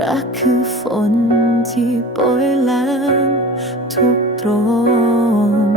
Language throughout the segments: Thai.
รักคือฝนที่โปรยแล้งทุกตรง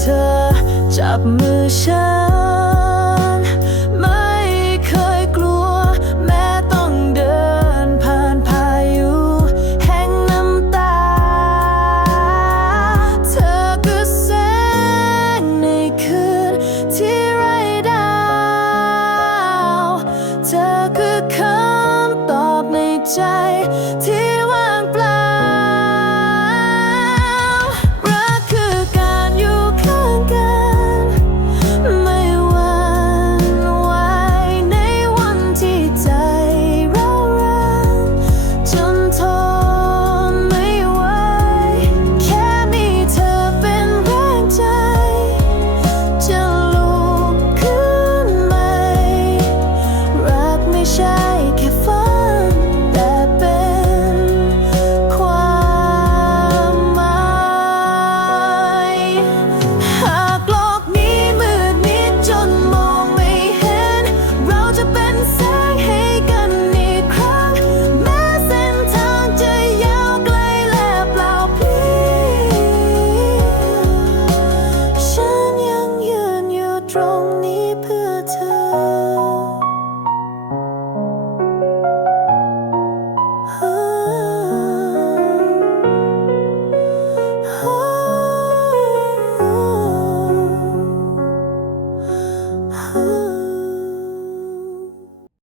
เธอจับมือฉัน ไม่เคยกลัว แม้ต้องเดินผ่านพายุแห่งน้ำตา เธอคือแสงในคืนที่ไร้ดาว เธอคือคำตอบในใจที่